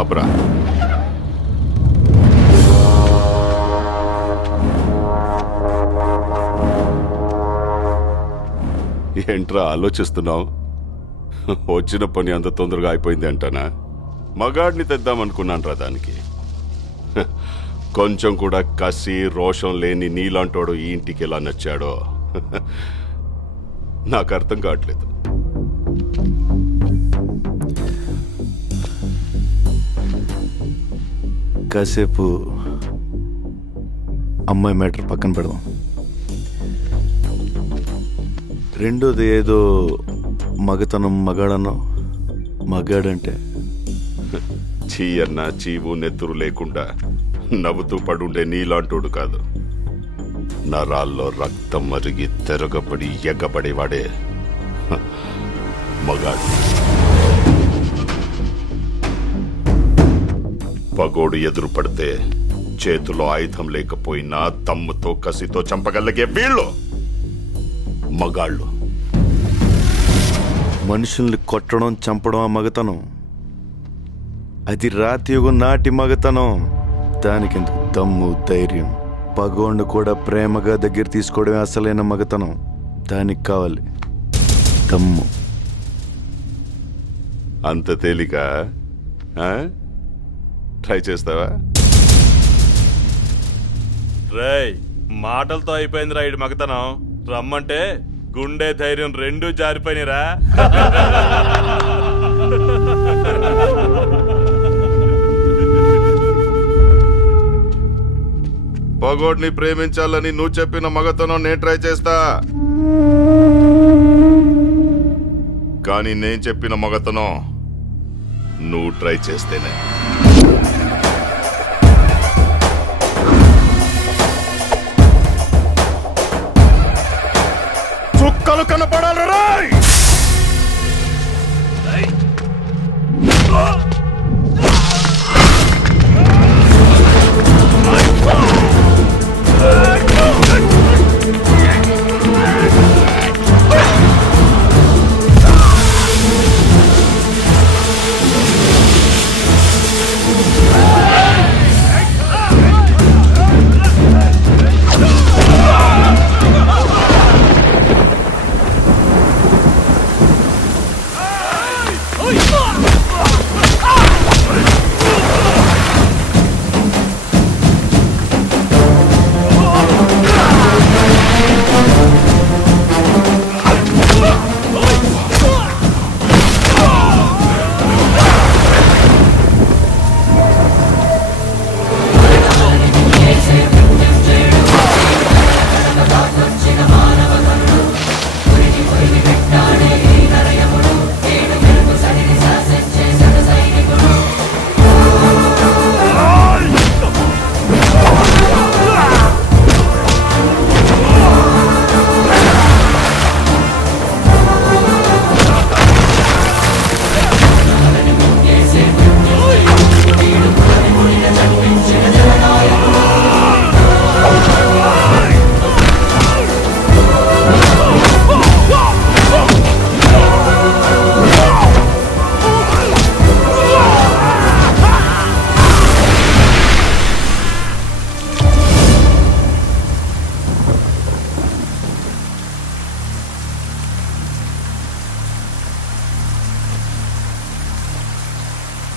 ఆపరా. ఏంట్రా ఆలోచిస్తున్నావు? వచ్చిన పని అంత తొందరగా అయిపోయింది అంటానా? మగాడిని తెద్దామనుకున్నాను రా దానికి. కొంచెం కూడా కసి రోషం లేని నీలాంటోడు ఈ ఇంటికి ఎలా నచ్చాడో నాకు అర్థం కావట్లేదు. కాసేపు అమ్మాయి మ్యాటర్ పక్కన పెడదాం. రెండోది ఏదో మగతనం మగాడన్నావు. మగాడంటే చీ అన్న చీవు నెత్తురు లేకుండా నవ్వుతూ పడుండే నీలాంటోడు కాదు. నరాల్లో రక్తం మరిగి తెరగబడి ఎగ్గబడేవాడే మగాడు. పగోడు ఎదురు పడితే చేతిలో ఆయుధం లేకపోయినా దమ్ముతో కసితో చంపగలిగే వీళ్ళు మగాళ్ళు. మనుషుల్ని కొట్టడం చంపడం ఆ మగతనం. అది రాతియుగం నాటి మగతనం. దానికెందుకు దమ్ము ధైర్యం? పగోండు కూడా ప్రేమగా దగ్గర తీసుకోవడమే అసలైన మగతనం. దానికి కావాలి దమ్ము. అంత తేలిక? ట్రై చేస్తావా? రేయ్, మాటలతో అయిపోయింది రా ఇటు మగతనం. రమ్మంటే గుండె ధైర్యం రెండూ జారిపోయినరా. పగోడ్ని ప్రేమించాలని నువ్వు చెప్పిన మగతనం నేను ట్రై చేస్తా. కానీ నేను చెప్పిన మగతనం నువ్వు ట్రై చేస్తేనే. చుక్కలు కనపడాలి రాయ్.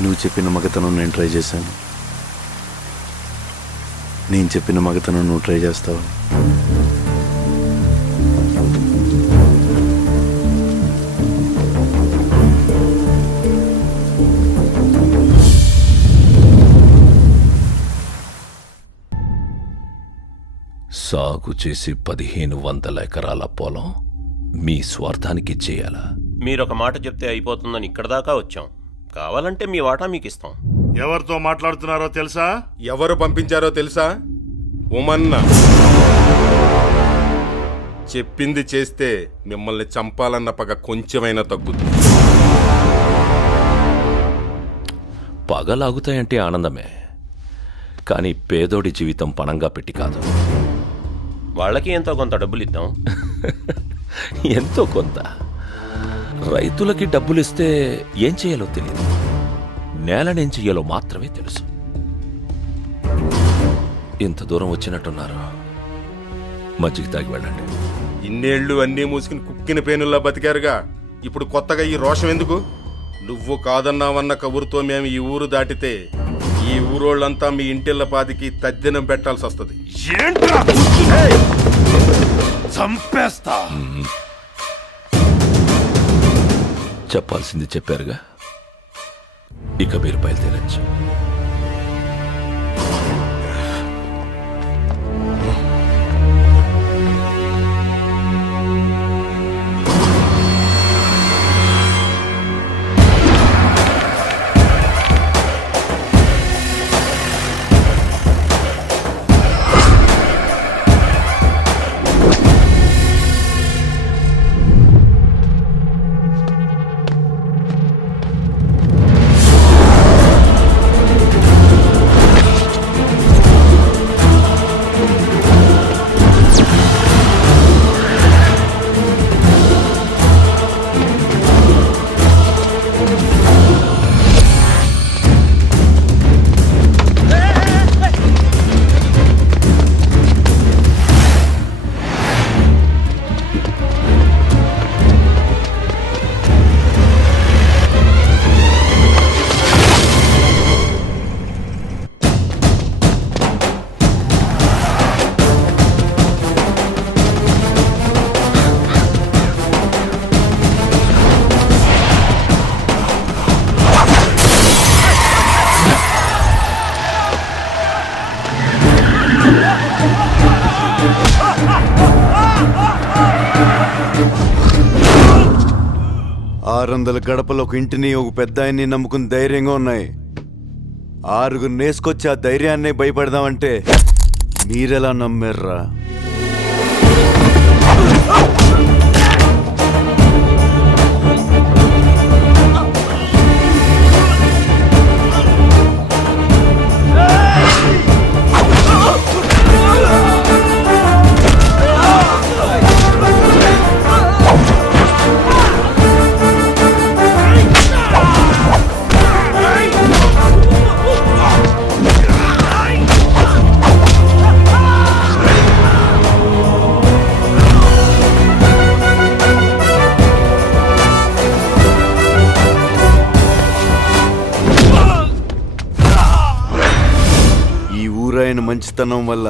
నువ్వు చెప్పిన మగతనం నేను ట్రై చేశాను. నేను చెప్పిన మగతనం నువ్వు ట్రై చేస్తావు. సాగు చేసి 1500 ఎకరాల పొలం మీ స్వార్థానికి చేయాలా? మీరొక మాట చెప్తే అయిపోతుందని ఇక్కడ దాకా వచ్చాం. కావాలంటే మీ వాటా మీకు ఇస్తాం. ఎవరితో మాట్లాడుతున్నారో తెలుసా? ఎవరు పంపించారో తెలుసా? ఉమన్న. చెప్పింది చేస్తే మిమ్మల్ని చంపాలన్న పగ కొంచెమైనా తగ్గుతుంది. పగలాగుతాయంటే ఆనందమే, కానీ పేదోడి జీవితం పణంగా పెట్టి కాదు. వాళ్ళకి ఎంతో కొంత డబ్బులు ఇద్దాం. ఎంతో కొంత. రైతులకి డబ్బులిస్తే ఏం చేయాలో తెలియదు. నేలనేం చెయ్యాలో మాత్రమే తెలుసు. ఇంత దూరం వచ్చినట్టున్నారు, మజ్జిగ తాగి వెళ్ళండి. ఇన్నేళ్లు అన్నీ మూసుకుని కుక్కిన పేనుల్లా బతికారుగా, ఇప్పుడు కొత్తగా ఈ రోషం ఎందుకు? నువ్వు కాదన్నావన్న కబురుతో మేము ఈ ఊరు దాటితే ఈ ఊరోళ్ళంతా మీ ఇంటిళ్ళ పాదికి తద్దినం పెట్టాల్సి వస్తుంది. చంపేస్తా. చెప్పాల్సింది చెప్పారుగా, ఇక మీరు బయలుదేరచ్చు. ఆరు గడపలు ఒక ఇంటిని ఒక పెద్ద ఆయన్ని నమ్ముకుని ధైర్యంగా ఉన్నాయి. 6 నేసుకొచ్చి ఆ ధైర్యాన్ని భయపడదామంటే మీరెలా నమ్మారా? ఊరైన మంచితనం వల్ల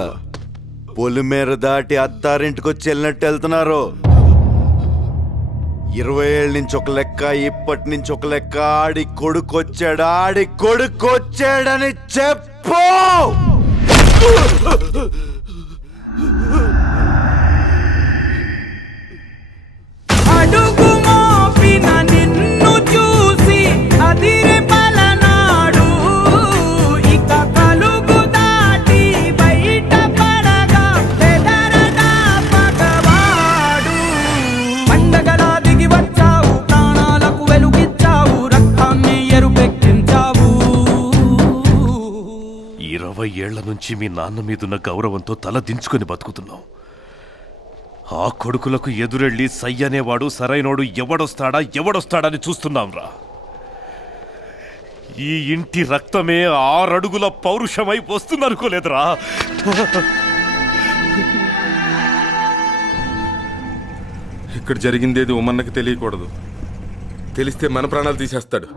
పొలిమేర దాటి అత్తారింటికొచ్చి వెళ్ళినట్టు వెళ్తున్నారు. 20 ఏళ్ళ నుంచి ఒక లెక్క, ఇప్పటి నుంచి ఒక లెక్క. ఆడి కొడుకొచ్చాడని చెప్పు. అడుగు మోపిన నిన్ను చూసి అదిరే పలనాడు, ఇక కలుగు దాటి బయట పడగా బెదరదా పగవాడు. పండగలా దిగి వచ్చావు, ప్రాణాలకు వెలుగిచ్చావు, రక్తాన్ని ఎరుపెక్కించావు. 20 ఏళ్ల నుంచి మీ నాన్న మీదున్న గౌరవంతో తల దించుకొని బతుకుతున్నావు. ఆ కొడుకులకు ఎదురెళ్ళి సై అనేవాడు సరైనోడు ఎవడొస్తాడని చూస్తున్నాంరా. ఈ ఇంటి రక్తమే 6 అడుగుల పౌరుషమై వస్తుందనుకోలేదురా. ఇక్కడ జరిగిందేది ఉమ్మన్నకి తెలియకూడదు. తెలిస్తే మన ప్రాణాలు తీసేస్తాడు.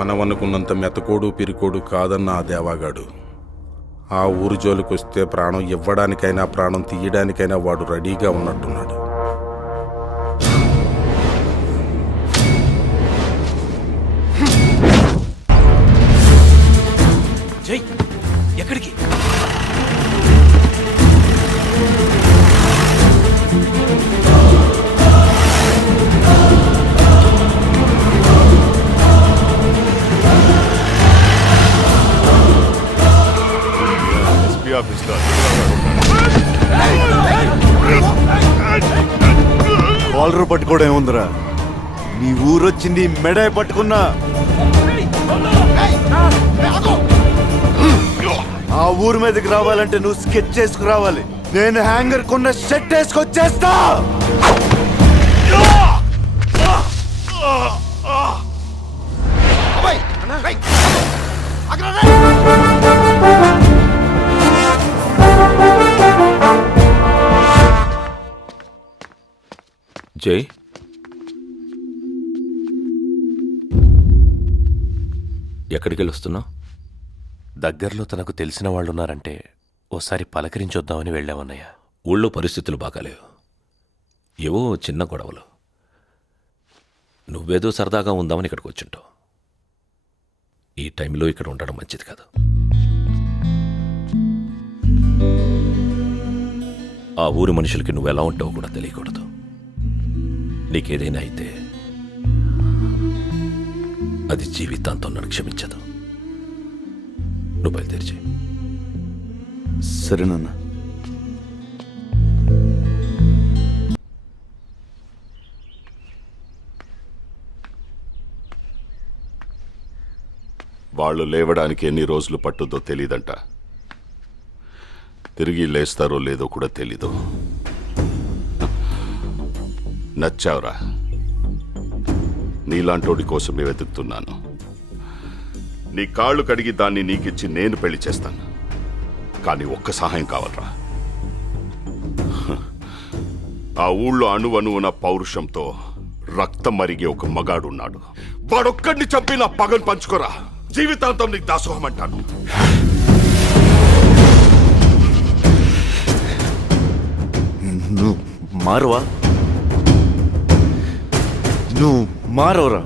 మనం అనుకున్నంత మెతకోడు పిరికోడు కాదన్న ఆ దేవాగాడు ఆ ఊరు జోలికొస్తే ప్రాణం ఇవ్వడానికైనా ప్రాణం తీయడానికైనా వాడు రెడీగా ఉన్నట్టున్నాడు. జై, ఎక్కడికి? కాలరు పట్టుకోవడం ఏముందిరా? నీ ఊరొచ్చింది మెడ పట్టుకున్నా. ఆ ఊరు మీదకి రావాలంటే నువ్వు స్కెచ్ చేసుకురావాలి. నేను హ్యాంగర్ కొన్న షర్ట్ వేసుకొచ్చేస్తా. జై, ఎక్కడికి వెళ్ళొస్తున్నావు? దగ్గరలో తనకు తెలిసిన వాళ్ళున్నారంటే ఓసారి పలకరించొద్దామని వెళ్ళామన్నయ్య. ఊళ్ళో పరిస్థితులు బాగాలేవు, ఏవో చిన్న గొడవలు. నువ్వేదో సరదాగా ఉందామని ఇక్కడికి వచ్చుంటావు. ఈ టైంలో ఇక్కడ ఉండడం మంచిది కాదు. ఆ ఊరి మనుషులకి నువ్వెలా ఉంటావో కూడా తెలియకూడదు. నీకేదైనా అయితే అది జీవితాంతం నన్ను క్షమించదు. నువ్వు బయలుదేరి. సరే నాన్న. వాళ్ళు లేవడానికి ఎన్ని రోజులు పట్టుద్దో తెలీదంట. తిరిగి లేస్తారో లేదో కూడా తెలీదు. నచ్చావురా, నీలాంటోడి కోసమే వెతుకుతున్నాను. నీ కాళ్ళు కడిగి దాన్ని నీకిచ్చి నేను పెళ్లి చేస్తాను. కానీ ఒక్క సహాయం కావాలరా. ఆ ఊళ్ళో అణువణువున పౌరుషంతో రక్తం మరిగే ఒక మగాడున్నాడు. వాడొక్కడిని చంపి నా పగను పంచుకోరా. జీవితాంతం నీకు దాసోహం అంటాను. నువ్వు మారవా? నువ్వు మారవరా?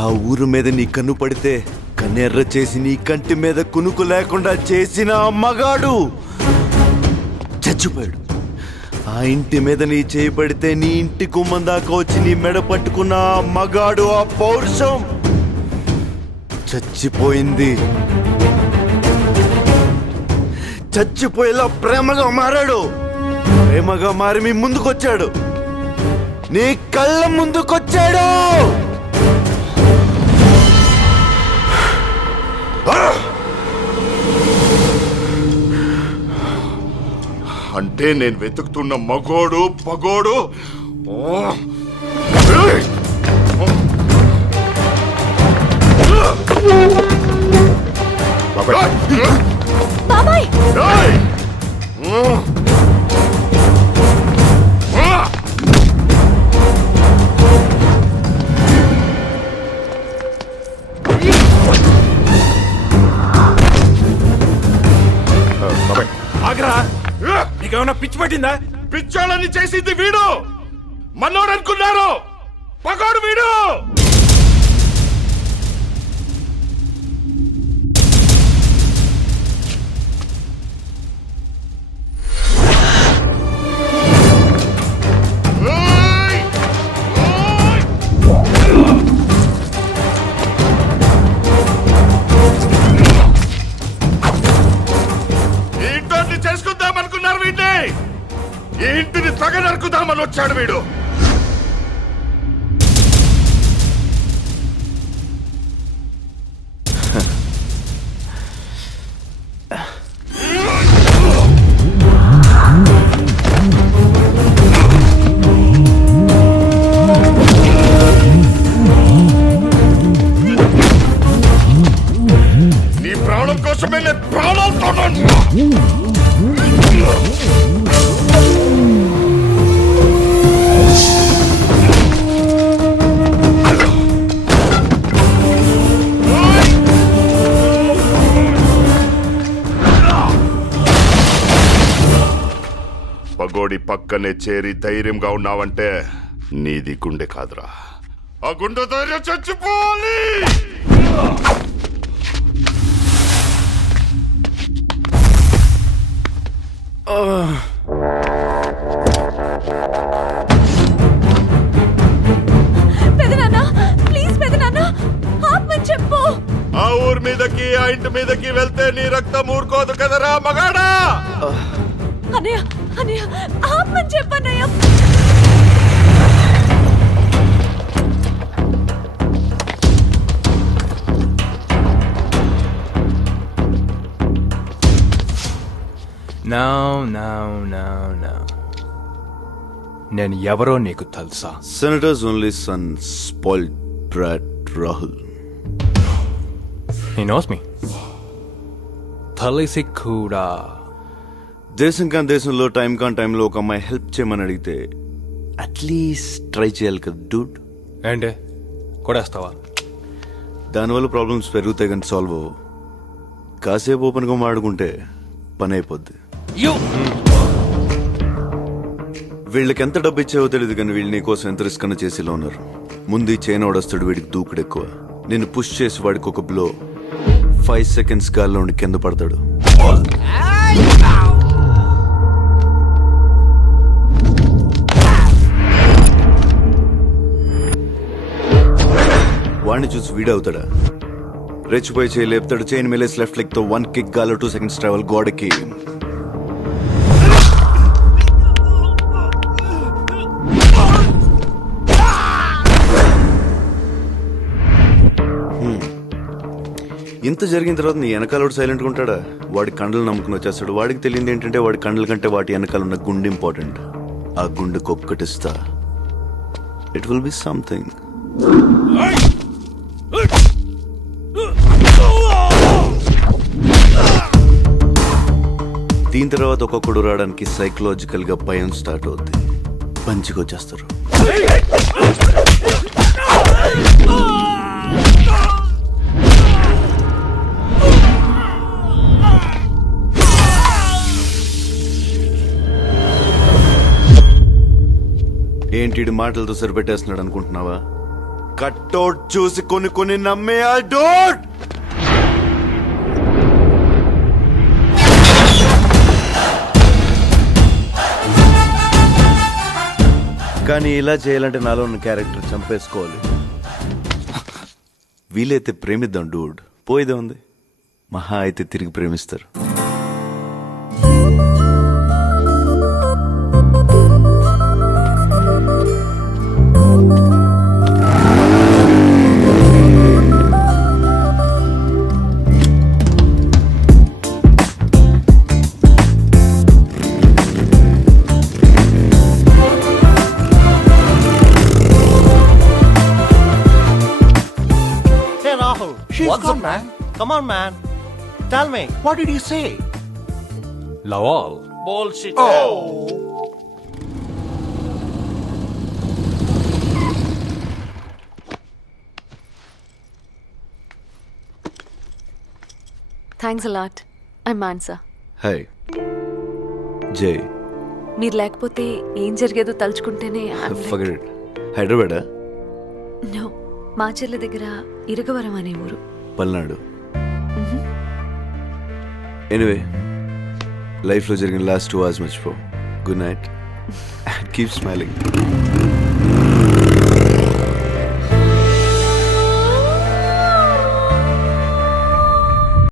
ఆ ఊరు మీద నీ కన్ను పడితే కన్నెర్ర చేసి నీ కంటి మీద కునుకు లేకుండా చేసిన ఆ మగాడు చచ్చిపోయాడు. ఆ ఇంటి మీద నీ చేయి పడితే నీ ఇంటి గుమ్మం దాకా వచ్చి నీ మెడ పట్టుకున్న ఆ మగాడు, ఆ పౌరుషం చచ్చిపోయింది. చచ్చిపోయేలా ప్రేమగా మారాడు. ప్రేమగా మారి మీ ముందుకొచ్చాడు. నీ కళ్ళ ముందుకొచ్చాడు. అంటే నేను వెతుకుతున్న మగోడు పగోడు బాబాయ్ ఆగరా, నీకేమన్నా పిచ్చి పట్టిందా? పిచ్చోళ్ళని చేసింది వీడు. మన్నోడు అనుకున్నారు, పగోడు వీడు. చేసుకుందామనుకున్నారు వీడిని. ఈ ఇంటిని తగ నరుకుదామని వచ్చాడు వీడు. నీ ప్రాణం కోసమే నేను ప్రాణాలతో పగోడి పక్కనే చేరి ధైర్యంగా ఉన్నావంటే నీది గుండె కాదురా. ఆ గుండె ధైర్యం చచ్చిపోవాలి. పెదనాన్న ప్లీజ్ పెదనాన్న ఆపమని చెప్పు. ఆ ఊరి మీదకి ఆ ఇంటి మీదకి వెళ్తే నీ రక్తం ఊరుకోదు కదరా మగాడా. అన్నయ్య అన్నయ్య ఆపమని చెప్పన్నయ్య. No. నేను ఎవరో నీకు తెలుసా? Senators only sun spoiled brought Rahul. He knows me. తెలిసి కూడా దేశం కాని దేశంలో టైం కాని టైంలో ఒక అమ్మాయి హెల్ప్ చేయమని అడిగితే అట్లీస్ట్ ట్రై చేయాలి కదా డూడ్. ఏంటి కొడేస్తావా? దానివల్ల ప్రాబ్లమ్స్ పెరుగుతాయి కానీ సాల్వ్ అవ్వవు. కాసేపు ఓపెన్గా మాడుకుంటే పని అయిపోద్ది. వీళ్ళకి ఎంత డబ్బు ఇచ్చావో తెలియదు కానీ వీళ్ళు నీకోసం ఎంత రిస్క్ అన్న చేసేలా ఉన్నారు. ముందు చైనా వాడొస్తాడు, వీడికి దూకుడు ఎక్కువ. నేను పుష్ చేసి వాడికి ఒక బ్లో, 5 seconds గాల్లో ఉండి కింద పడతాడు. వాడిని చూసి వీడవుతాడా? రెచ్చిపోయి చేయి లేపుతాడు. చైన్ మేలేసి లెఫ్ట్ లెగ్ తో 1 kick గాల్లో 2 seconds ట్రావెల్ గోడకి. ఇంత జరిగిన తర్వాత నీ వెనకాల సైలెంట్గా ఉంటాడా? వాడి కండలు నమ్ముకుని వచ్చేస్తాడు. వాడికి తెలియదు ఏంటంటే వాడి కండల కంటే వాటి వెనకాల ఉన్న గుండె ఇంపార్టెంట్. ఆ గుండెకు ఒక్కటిస్తా, ఇట్ విల్ బి సంథింగ్. దీని తర్వాత ఒక్కొక్కడు రావడానికి సైకలాజికల్ గా భయం స్టార్ట్ అవుద్ది. పంచికి వచ్చేస్తారు. ఏంటి మాటలతో సరిపెట్టేస్తున్నాడు అనుకుంటున్నావా? కట్అవుట్ చూసి కొన్ని నమ్మే ఆ డోట్. కానీ ఇలా చేయాలంటే నాలో ఉన్న క్యారెక్టర్ చంపేసుకోవాలి. వీలైతే ప్రేమిద్దాం డూడ్, పోయేదే ఉంది. మహా అయితే తిరిగి ప్రేమిస్తారు. What's up, man? Come on, man. Tell me. What did he say? లవాల్. Bullshit. Thanks a lot. I Mansa. Hi జై. మీరు లేకపోతే ఏం జరిగేదో తలుచుకుంటేనే ఫర్గెట్ ఇట్. హైదరాబాదా? నో, మాచర్ల దగ్గర ఇరగవరం అనే ఊరు. పల్నాడు. ఎనీవే, లైఫ్లో జరిగిన లాస్ట్ 2 hours మర్చిపో. Good night. Keep smiling.